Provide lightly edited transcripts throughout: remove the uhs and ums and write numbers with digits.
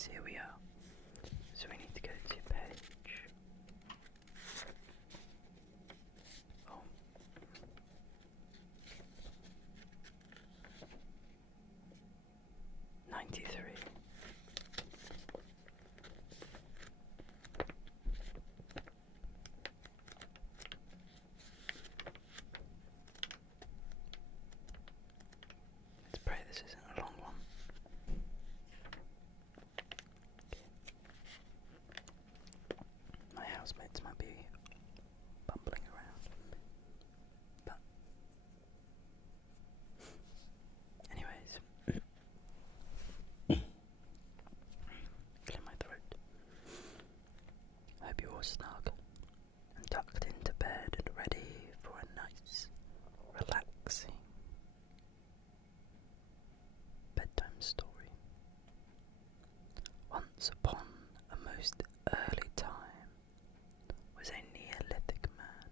So here we are. So we need to go to page 93. Let's pray this isn't a long one. My housemates might be bumbling around. But anyways, clear my throat. I hope you're all snug and tucked into bed and ready for a nice, relaxing bedtime story. Once upon a most early time was a Neolithic man.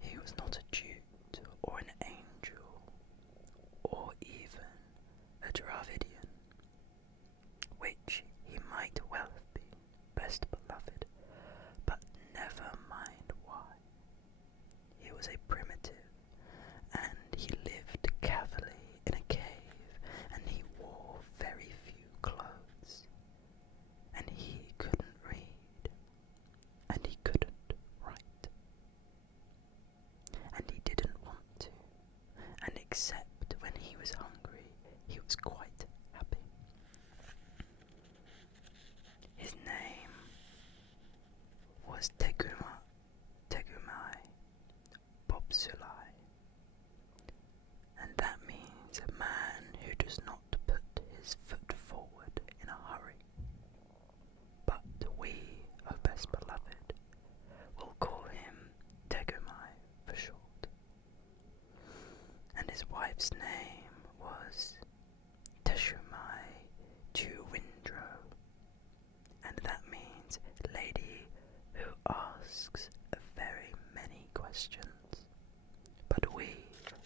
He was not a Jute or an angel or even a Dravidian, which he might well have been, best beloved, but never mind why. He was a primitive, and he lived cavalry in a cave, and he wore very few clothes, and he couldn't read, and he couldn't write, and he didn't want to, and except when he was hungry, he was quite happy. His name was Tegumai Bobsulai, and that means a man who does not put his foot forward in a hurry. But we, O best beloved, will call him Tegumai for short. And his wife's name was Teshumai Tuwindro, and that means lady who asks very many questions. But we,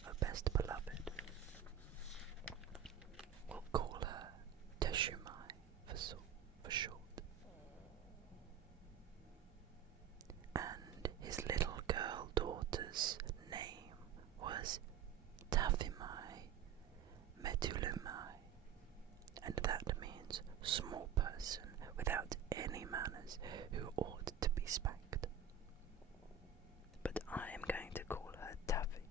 O best beloved, will call her Teshumai for short. And his little girl daughter's name was Tafimai Metulumai, and that means small person without any manners who ought to be spanked. But I am going to call her Taffy.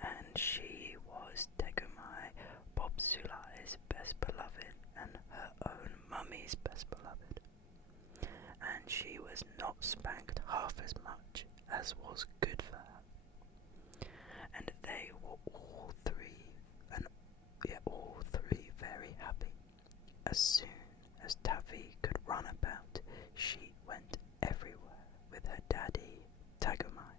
And she was Tegumai Bobsulai's best beloved and her own mummy's best beloved. And she was not spanked half as much as was good for her. And they were all three very happy. As soon as Taffy could run about, she went everywhere with her daddy, Tagumai.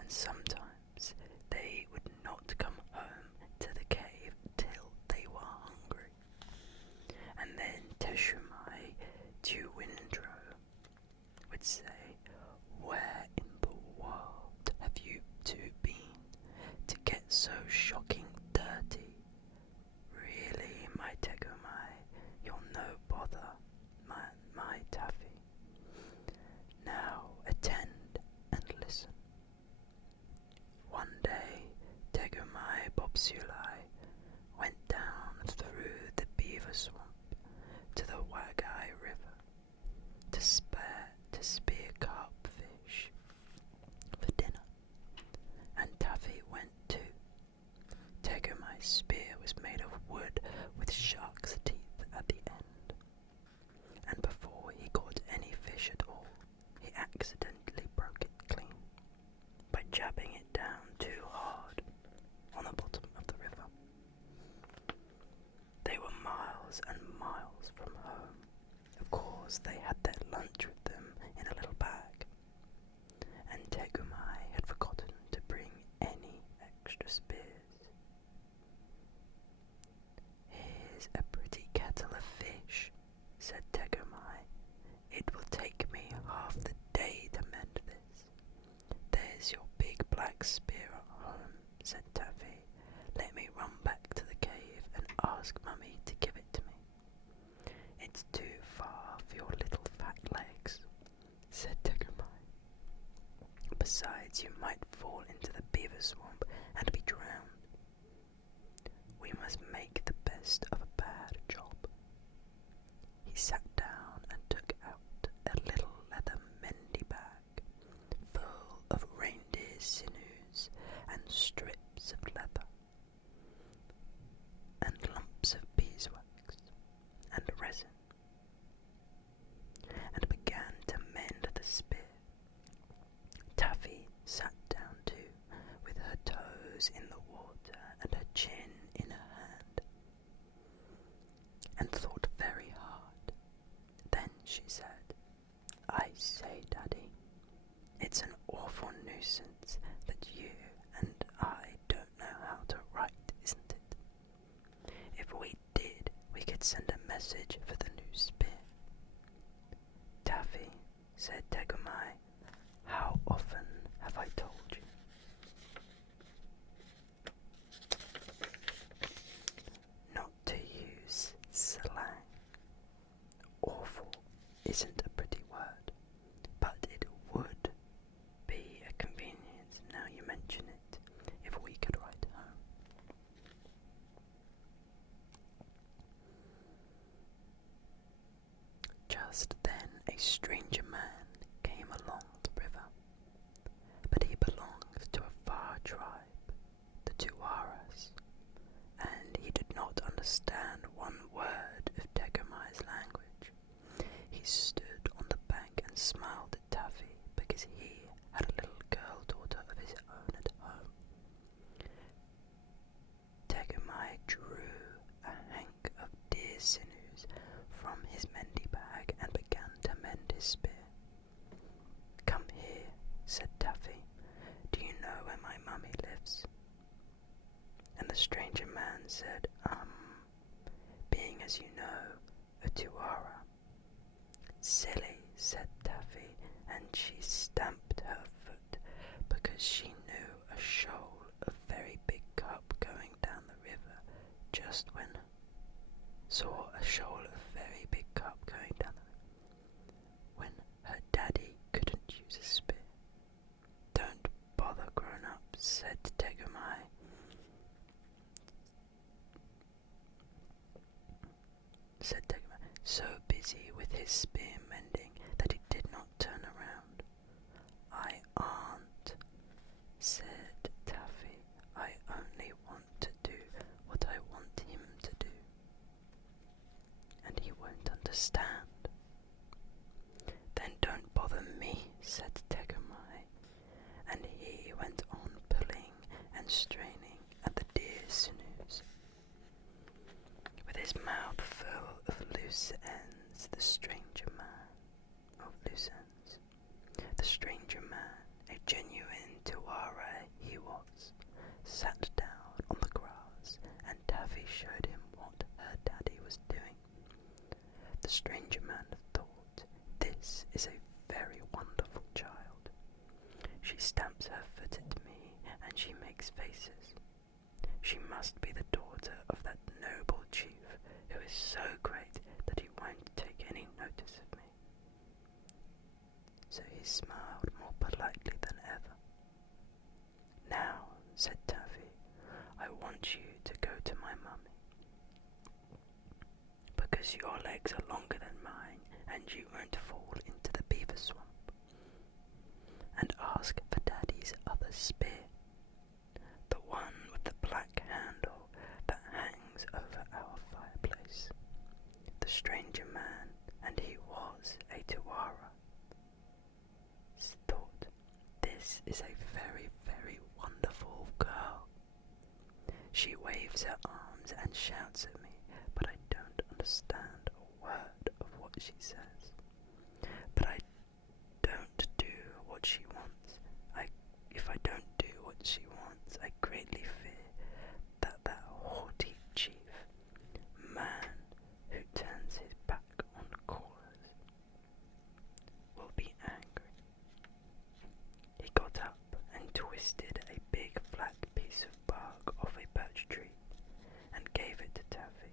And sometimes they would not come home to the cave till they were hungry. And then Teshumai Tuwindro would say, "Where in the world have you two been to get so shocking dirty? Really, my Tegumai, you're no bother, my Taffy. Now attend and listen." One day, Tegumai Bobsulai went down through the beaver swamp to the Wagai River to spear carpfish for dinner, and Taffy went too. Tegumai's spear was made of wood with shark's teeth at the end, and before he caught any fish at all, he accidentally broke it clean by jabbing it down too hard on the bottom of the river. They were miles and miles from home. Of course, they had their lunch with them in a little bag, and Tegumai had forgotten to bring any extra spears. "Here's a pretty kettle of fish," said Tegumai. "It will take me half the day to mend this." "There's your big black spear at home," said Taffy. "Let me run back to the cave besides you might fall into the beaver swamp and be drowned. We must make the best of a bad job. He sat down and took out a little leather mendy bag full of reindeer sinews and strips of leather and lumps of beeswax and resin, and began to mend the spear. Taffy sat down too, with her toes in the water and her chin in her hand, and thought very hard. Then she said, "I say, Daddy, it's an awful nuisance that you and I don't know how to write, isn't it? If we did, we could send a message for the new spear." "Taffy," said Tegumai, "how often have I told you? Not to use slang. Awful isn't a pretty word, but it would be a convenience now you mention it if we could write home." Just then a stranger man came along the river, but he belonged to a far tribe, the Tuaras, and he did not understand one word of Tegumai's language. He stood on the bank and smiled at Taffy because he had a little girl daughter of his own at home. Tegumai drew a hank of deer sinews from his mendy bag and began to mend his spear. "Come here," said Taffy. "Do you know where my mummy lives?" And the stranger man said, being, as you know, a Tuara." "Silly," said Taffy, and she stamped her foot because she knew a shoal of very big carp going down the river saw a shoal of very big carp going down the river when her daddy couldn't use a spear. "Don't bother, grown-up," said Tegumai. So busy with his spear mending that he did not turn around. "I aren't," said Taffy. "I only want to do what I want him to do, and he won't understand." "Then don't bother me," said Tegumai, and he went on pulling and straining at the deer sinews. With his mouth full of loose ends, the stranger man, a genuine Tuara he was, sat down on the grass, and Taffy showed him what her daddy was doing. The stranger man thought, "This is a very wonderful child. She stamps her foot at me, and she makes faces. She must be the daughter of that noble chief who is so great that he won't take any notice of me." So he smiled more politely than ever. "Now," said Taffy, "I want you to go to my mummy, because your legs are longer than mine and you won't fall into the beaver swamp, and ask for Daddy's other spear, the one with the black handle that hangs over our fireplace." The stranger man, and he was a Tuara, thought, "This is a very, very wonderful girl. She waves her arms and shouts at me, but I don't understand a word of what she says. But I don't do what she wants. If I don't do what she wants, I greatly fear that haughty chief, man who turns his back on callers, will be angry." He got up and twisted a big flat piece of bark off a birch tree and gave it to Taffy.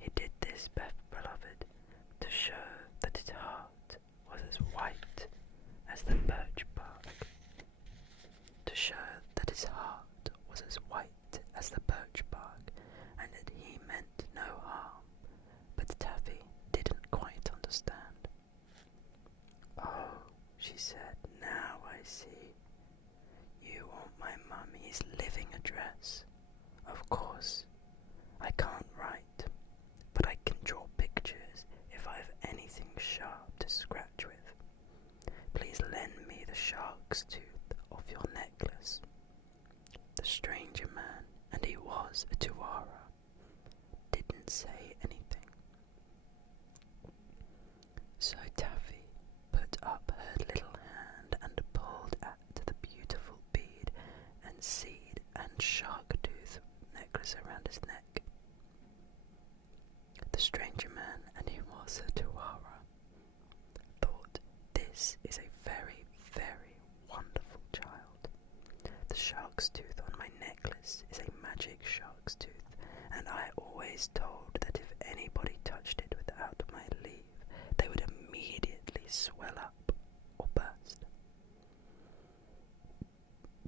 He did this, beloved, to show that his heart was as white as the birch bark. she said, "Now I see. You want my mummy's living address. Of course, I can't write, but I can draw pictures if I have anything sharp to scratch with. Please lend me the shark's tooth of your necklace." The stranger man, and he was a Tuara, didn't say anything. So Taffy put up her little hand and pulled at the beautiful bead and seed and shark tooth necklace around his neck. The stranger man, and he was a Tuara, thought, "This is a very, very wonderful child. The shark's tooth on my necklace is a magic shark's tooth, and I always told that if anybody touched it without my leave, they would immediately swell up or burst.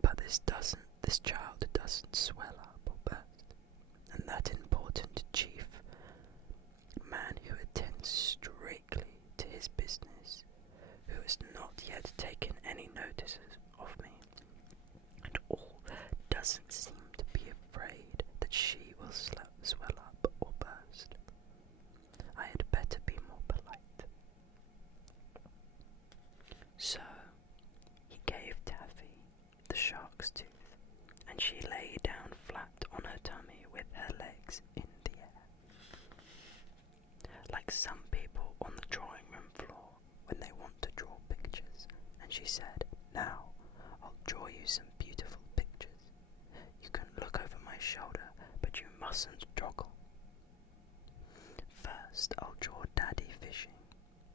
But this child doesn't swell up or burst, and that important chief man who attends strictly to his business, who has not yet taken any notices of me, and all doesn't seem to be afraid that she will swell up or burst. I had better be more polite." So he gave Taffy the shark's tooth, and she lay down flat on her tummy with her legs in the air, like some people on the drawing room floor when they want to draw pictures, and she said, "Now I'll draw you some beautiful pictures. You can look over my shoulder, but you mustn't joggle. First I'll draw Daddy fishing.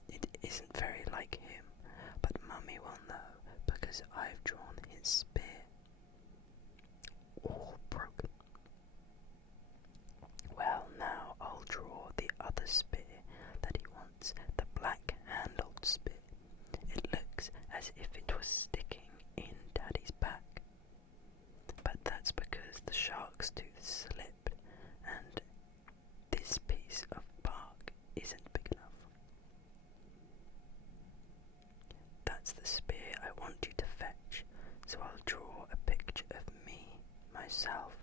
It isn't very like him, but Mummy will know because I've drawn his spear, all broken. Well, now I'll draw the other spear that he wants, the black-handled spear. It looks as if it was sticking in Daddy's back, but that's because the shark's tooth slipped and this piece of bark isn't big enough. That's the spear I want you to fetch, so I'll draw a picture of me, myself,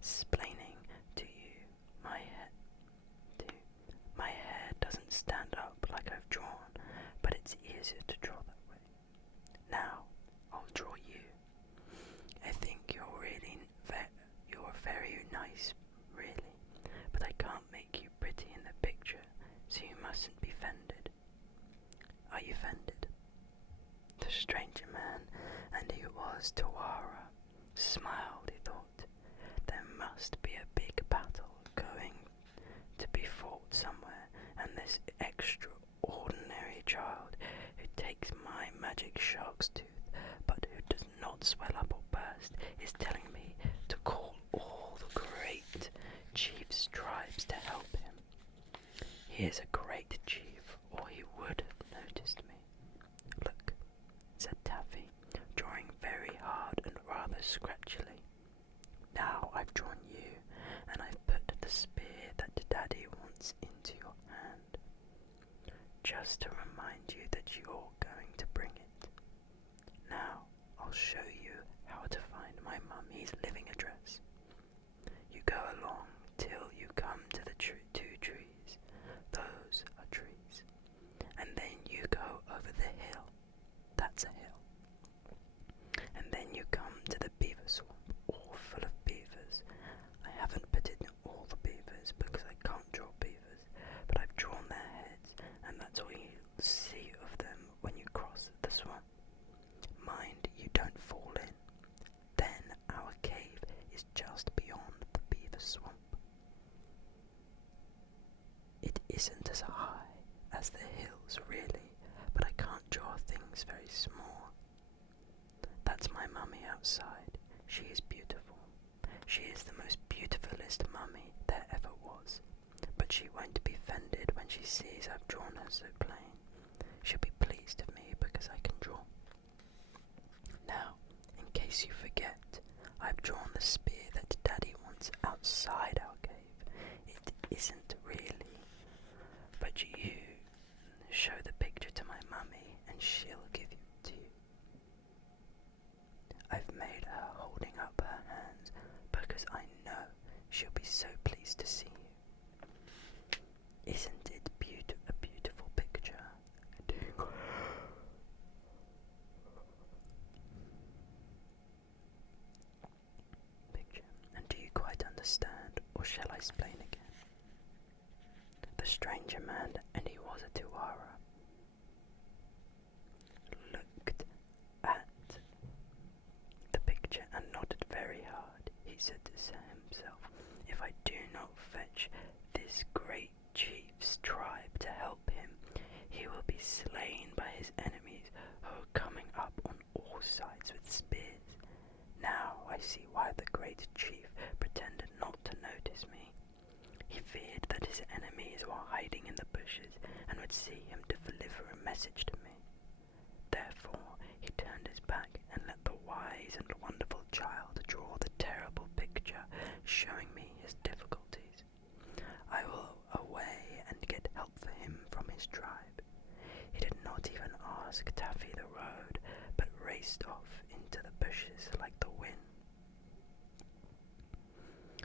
splaining to you my head. My hair doesn't stand up like I've drawn, but it's easier to draw that way. Now I'll draw you. I think you're very nice, really, but I can't make you pretty in the picture, so you mustn't be offended. Are you offended?" The stranger man, and he was Tuara, smiled. He thought, "There must be a big battle going to be fought somewhere, and this extraordinary child who takes my magic shark's tooth, but who does not swell up or burst, is telling me to call all the great chief's tribes to help him. He is a great chief, or he would have noticed me." "Look," said Taffy, drawing very hard and rather scratchily. "Now I've drawn you, and I've put the spear that Daddy wants into your hand, just to remind you that you're going to bring it. Now I'll show you how to find my mummy's living address. You go along till you come to the 2 trees. Those are trees. And then you go over the hill. That's a hill. And then you come to the beaver swamp, all full of beavers. I haven't put in all the beavers because I can't draw beavers, but I've drawn their heads, and that's all you'll see of them when you cross the swamp. Mind you don't fall in. Then our cave is just beyond the beaver swamp. It isn't as high as the hills, really, but I can't draw things very small. That's my mummy outside. She is beautiful. She is the most beautifulest mummy there ever was, but she won't be offended when she sees I've drawn her so plain. She'll be pleased of me because I can draw. Now, in case you forget, I've drawn the spear that Daddy wants outside our cave. It isn't really, but you show the picture to my mummy and she'll give it to you. understand, or shall I explain again? The stranger man, and he was a Tuara, looked at the picture and nodded very hard. He said to himself, "If I do not fetch this great chief's tribe to help him, he will be slain by his enemies who are coming up on all sides with spears. Now I see why the great chief pretended not to notice me. He feared that his enemies were hiding in the bushes and would see him to deliver a message to me. Therefore he turned his back and let the wise and wonderful child draw the terrible picture showing me his difficulties. I will away and get help for him from his tribe." He did not even ask Taffy the road, but raced off into the bushes like the wind,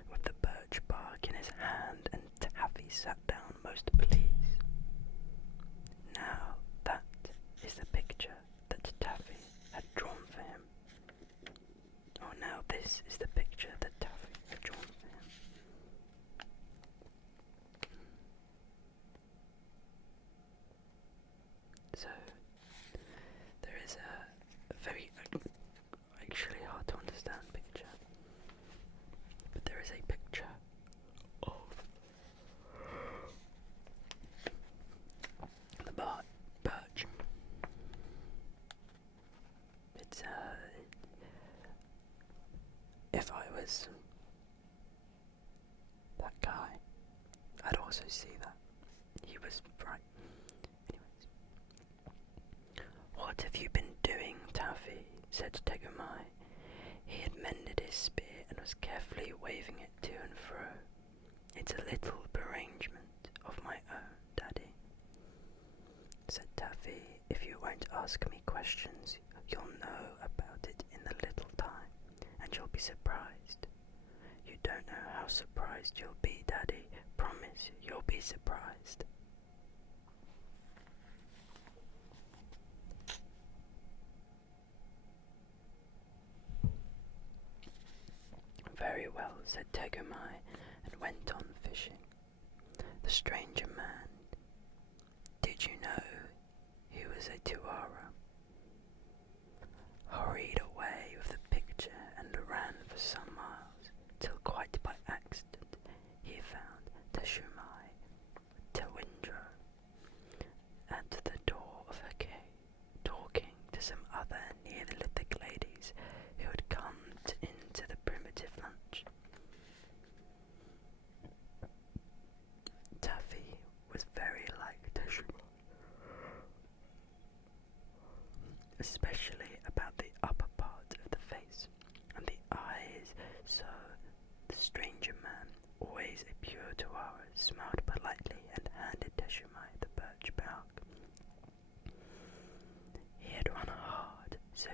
with the birch bark in his hand, and Taffy sat down most pleased. Now that is the picture that Taffy had drawn for him. Oh, now this is the picture that Taffy had drawn for him. So, there is a very actually hard to understand picture, but there is a picture of the birch. It's if I was that guy, I'd also see that. He was right. Anyways. "What have you been doing, Taffy?" said Tegumai. He had mended his spear and was carefully waving it to and fro. "It's a little arrangement of my own, Daddy," said Taffy. "If you won't ask me questions, you'll know about it in a little time, and you'll be surprised. You don't know how surprised you'll be, Daddy. Promise you'll be surprised." "Very well," said Tegumai, and went on fishing. The stranger man, did you know he was a Tuara, hurried away with the picture and ran for some miles, till quite by accident he found Teshumai Tewindro at the door of her cave, talking to some other Neolithic ladies who had come into the primitive lunch. Taffy was very like Teshumai, especially about the upper part of the face and the eyes, so the stranger man, always a pure Tuara, smiled politely and handed Teshumai the birch bark. He had run hard, so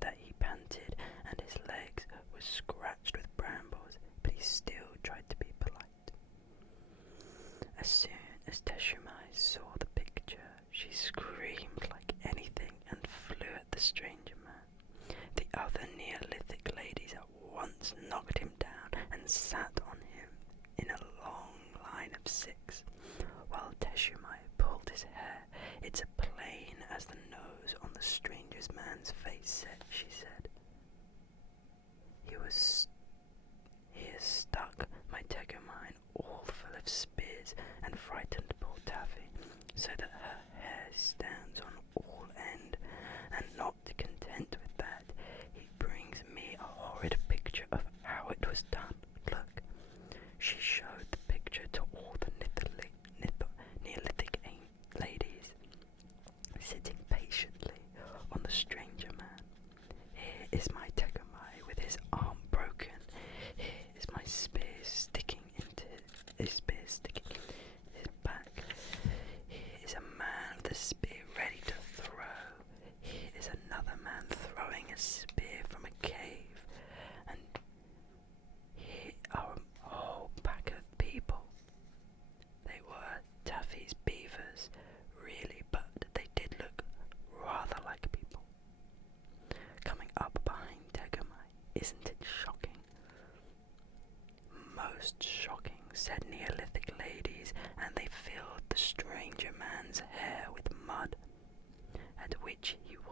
that he panted, and his legs were scratched with brambles, but he still tried to be polite. As soon as Teshumai saw the picture, she screamed like anything and flew at the stranger man. The other Neolithic ladies at once knocked him down and sat on him in a long line of 6, while Teshumai pulled his hair. "It's as plain as the nose on the stranger's man's face," she said. He has stuck my Tegumine all full of spears and frightened poor Taffy, so that her hair stands on all end, and not content with that, he brings me a horrid picture of how it was done. Look." She showed the picture to all the Neolithic ladies, sitting patiently on the stranger man. "Here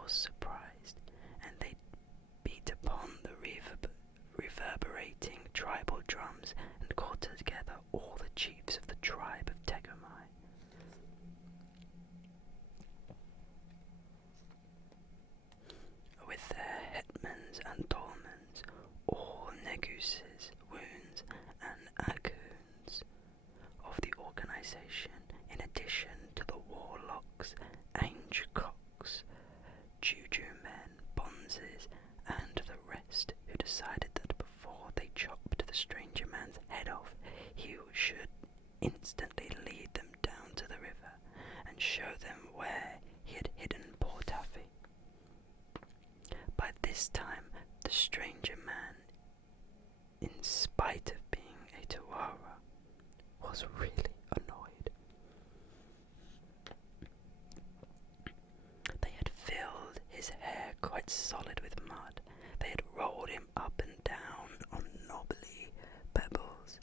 was surprised, and they beat upon the reverberating tribal drums and called together all the chiefs of the tribe of Tegomai. With their hetmans and dolmens, all neguses, wounds, and agoons of the organization, in addition to the warlocks, angecocks, juju men, bonzes, and the rest, who decided that before they chopped the stranger man's head off, he should instantly lead them down to the river and show them where he had hidden poor Taffy. By this time, the stranger man, in spite of being a Tawara, was really annoyed. They had filled his hair quite solid with mud. They had rolled him up and down on knobbly pebbles.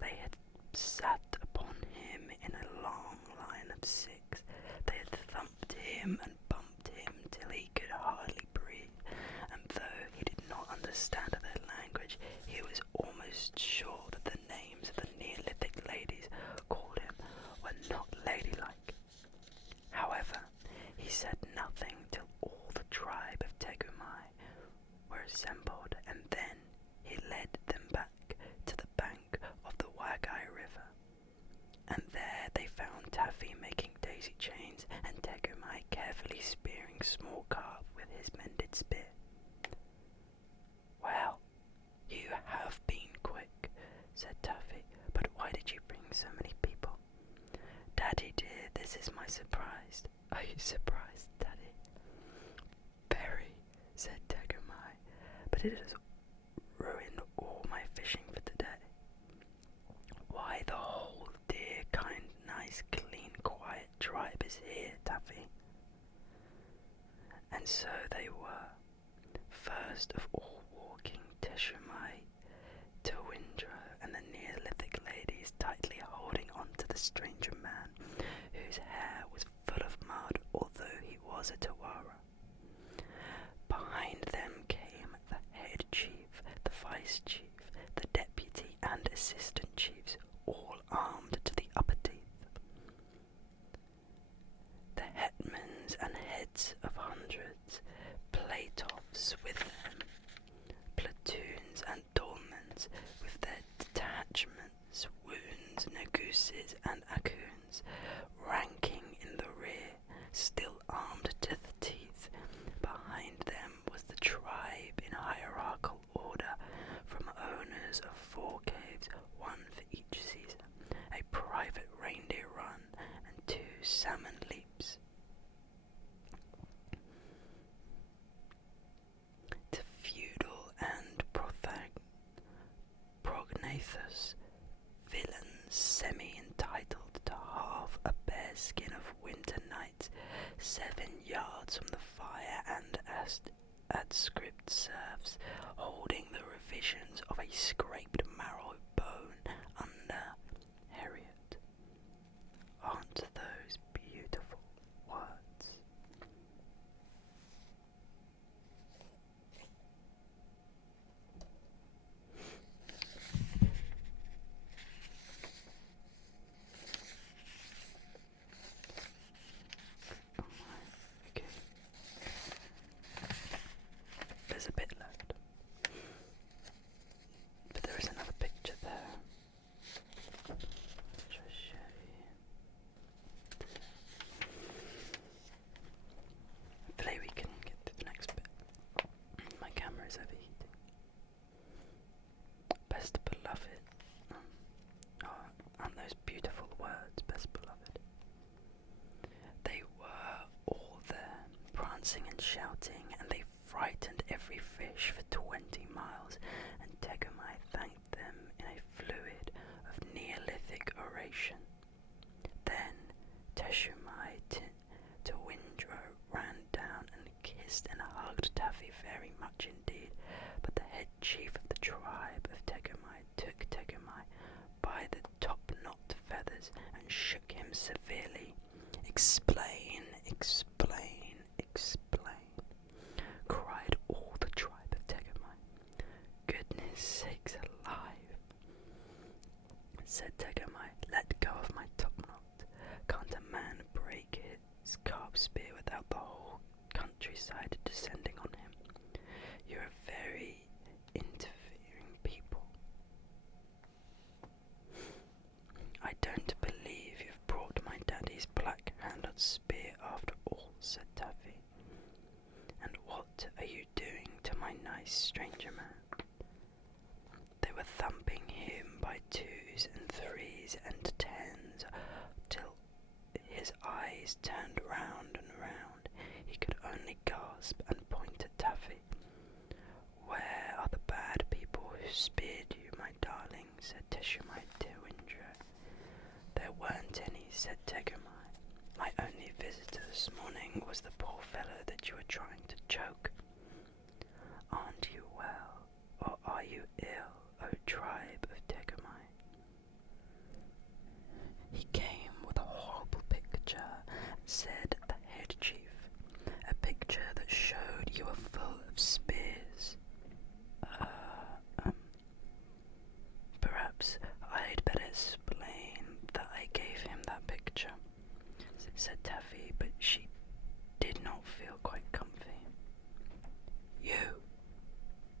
They had sat upon him in a long line of six. They had thumped him and bumped him till he could hardly breathe, and though he did not understand their language, he was almost sure that the names of the Neolithic ladies called him were not ladylike. However, he said nothing till all the tribe of Tegomai were assembled, and then he led them back to the bank of the Wagai River, and there they found Taffy making daisy chains and Tegomai carefully spearing small carp with his mended spear. "Well, you have been quick," said Taffy, "but why did you bring so many people?" "Daddy dear, this is my surprise." "Are you surprised, Daddy?" "Very," said Tegomai, "but it has ruined all my fishing for today." "Why, the whole dear, kind, nice, clean, quiet tribe is here, Taffy." And so they were, first of all walking Teshumai to Windrow, and the Neolithic ladies tightly holding on to the stranger man, whose hair was full of mud, although he was a Tawara. Behind them came the head chief, the vice chief, the deputy and assistant chiefs, all armed to the upper teeth. The hetmans and heads of hundreds, platoffs with them, platoons and dolmens with their detachments, wounds, neguses and akoons, ranking in the rear, still armed to the teeth. Behind them was the tribe in hierarchical order, from owners of 4 caves, 1 for each season, a private reindeer run, and 2 salmon leaps, to feudal and prognathous villains semi-entitled to half a bearskin of winter nights, 7 yards from the fire, and adscript serfs holding the revisions of a scraped marrow bone under Harriet. Aren't those beautiful words? Okay. There's a bit left, but there is another picture there, which I'll show you. Hopefully we can get to the next bit. My camera is overheating. Best beloved. Aren't those beautiful words, best beloved? They were all there, prancing and shouting, and they frightened every fish for 20 miles, and Tegomai thanked them in a fluid of Neolithic oration. Then Teshumai to Windrow ran down and kissed and hugged Taffy very much indeed, but the head chief of the tribe of Tegomai took Tegomai by the top-knot feathers and shook him severely. "Explain, explain, explain," without the whole countryside descending on him. You're a very interfering people. I don't believe you've brought my daddy's black-handled spear after all, said Taffy. And what are you doing to my nice stranger man? They were thumping him by 2s and 3s and 10s till his eyes turned round and round. He could only gasp and point at Taffy. Where are the bad people who speared you, my darling? Said Teshumai to Windra. There weren't any, said Tegumai. My only visitor this morning was the poor fellow that you were trying to choke. Aren't you well, or are you ill, O tribe of Tegumai? He came with a horrible picture, said the head chief, a picture that showed you were full of spears. Perhaps I'd better explain that I gave him that picture, said Taffy, but she did not feel quite comfy. You,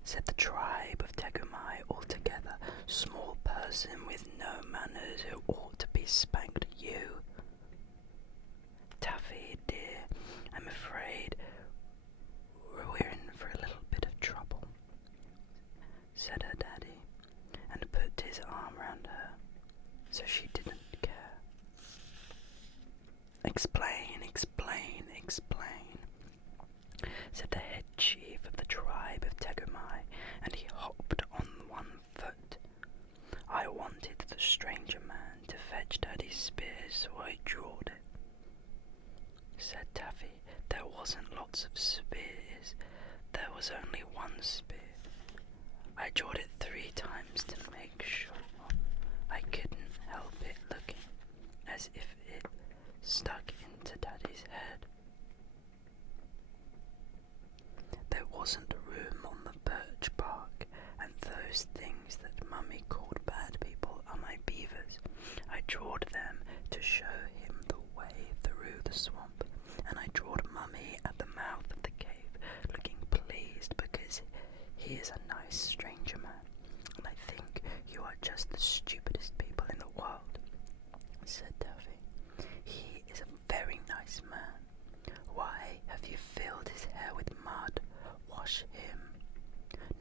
said the tribe of Tegumai altogether, small person with no manners who ought to be spanked, you. Taffy, dear, I'm afraid we're in for a little bit of trouble, said her daddy, and put his arm round her, so she didn't care. Explain, explain, explain, said the head chief of the tribe of Tegumai, and he hopped on one foot. I wanted the stranger man to fetch Daddy's spear, so I drawed it, said Taffy. There wasn't lots of spears, there was only one spear. I drawed it 3 times to make sure. I couldn't help it looking as if it stuck into Daddy's head. There wasn't room on the birch bark, and those things that Mummy called bad people are my beavers. I drawed them to show him the way through the swamp, and I drawed Mummy at the mouth of the cave, looking pleased because he is a nice stranger man, and I think you are just the stupidest people in the world, said Taffy. He is a very nice man. Why have you filled his hair with mud? Wash him.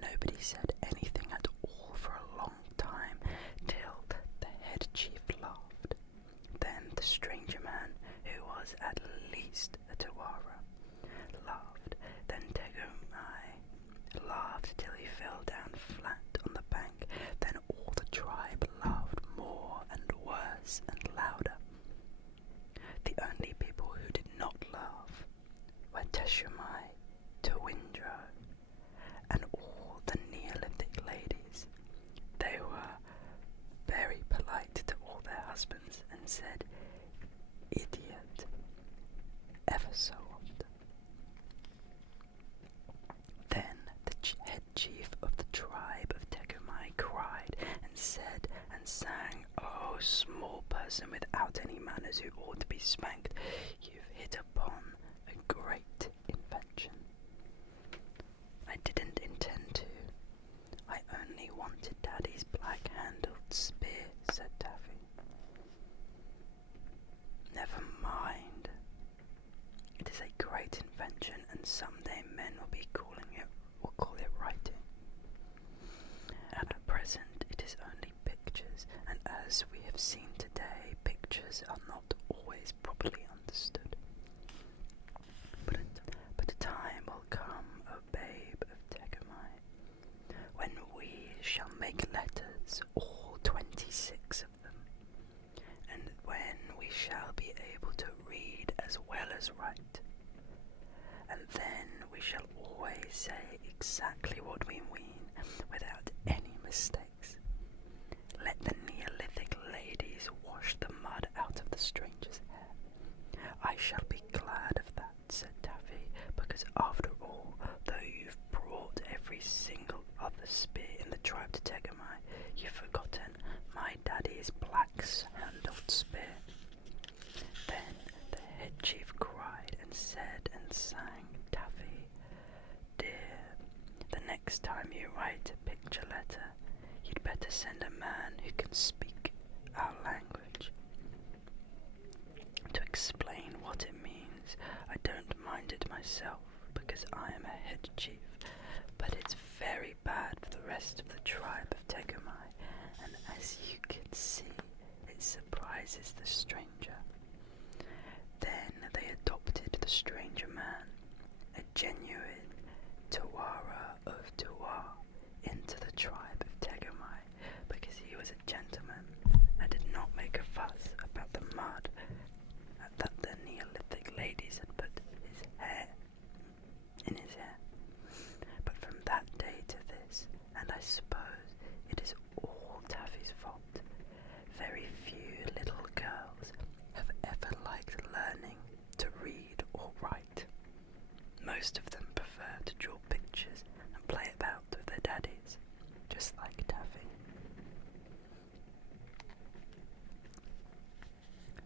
Nobody said anything at all for a long time, till the head chief laughed. Then the stranger man, who was at least a Tawara, laughed. Then Tegumai laughed till he fell down flat on the bank. Then all the tribe laughed more and worse and louder. The only people who did not laugh were Teshumai, Tawindra, and all the Neolithic ladies. They were very polite to all their husbands and said, idiot, ever so often. Then the head chief of the tribe of Tegumai cried and said and sang, Oh, small person without any manners who ought to be spanked, you've hit upon a great invention. I didn't intend to. I only wanted Daddy's black-handled spear, said Taffy. Never mind. It is a great invention, and someday men will call it writing. At present it is only pictures, and as we have seen today, pictures are not always properly understood. But a time will come, O babe of Tegumai, when we shall make letters, all 26 of them, and when we shall be able to read as well as write, and then we shall always say exactly what we mean without any mistakes. Let the Neolithic ladies wash the mud out of the stranger's hair. I shall be glad of that, said Taffy, because after all, though you've brought every single other spear in the tribe to Tegumai, you've forgotten my daddy's black-handled spear. Then the head chief cried and said sang Taffy. Dear, the next time you write a picture letter, you'd better send a man who can speak our language. To explain what it means, I don't mind it myself, because I am a head chief, but it's very bad for the rest of the tribe of Tegumai, and as you can see, it surprises the stranger. Then they adopted the stranger man, a genuine Tuara of Tuar, into the tribe of Tegumai, because he was a gentleman and did not make a fuss about the mud that the Neolithic ladies had put in his hair. But from that day to this, and I suppose it is all Taffy's fault, very few little girls have ever liked learning to read or write. Most of them prefer to draw pictures and play about with their daddies, just like Taffy.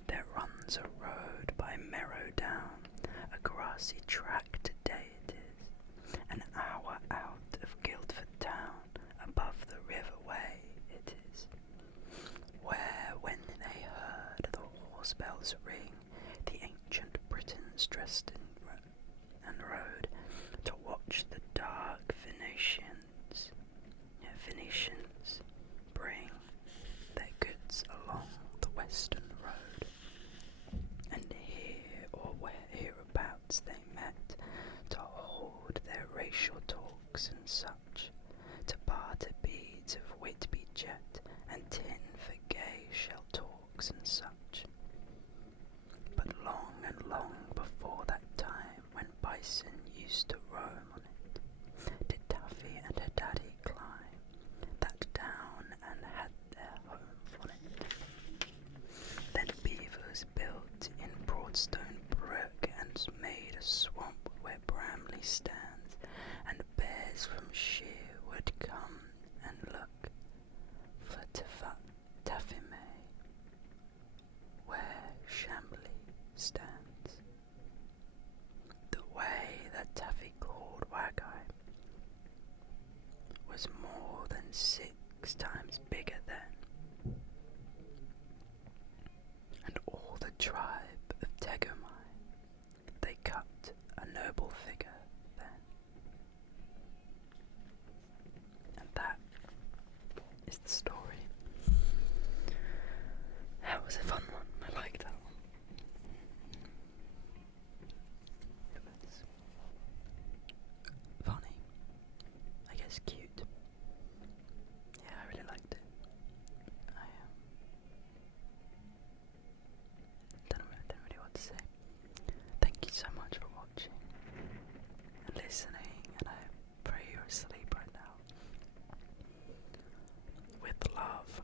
There runs a road by Merrow Down, a grassy track today it is, an hour out of Guildford town, above the river way it is, where when they heard the horse bells ring, the ancient Britons dressed and rode to watch the dark Venetians bring their goods along the western road. And here or hereabouts they met to hold their racial talks and such, to barter beads of Whitby jet and tin for gay shell talks and such. But long and long before that time, when bison used to roam on it, did Taffy and her daddy climb that down and had their home on it. Then beavers built in Broadstone Brook and made a swamp where Bramley stands, and bears from Sheer would come and look for Taffy May, where Chambly stands. The way that Taffy called Wagai was more than 6 times bigger then, and all the tribe of Tegumai, they cut a noble figure then. And that is the story. That was a fun one. I liked that one. It was funny. I guess cute. Yeah, I really liked it. I don't really know what to say. Thank you so much for watching and listening, and I pray you're asleep right now. With love.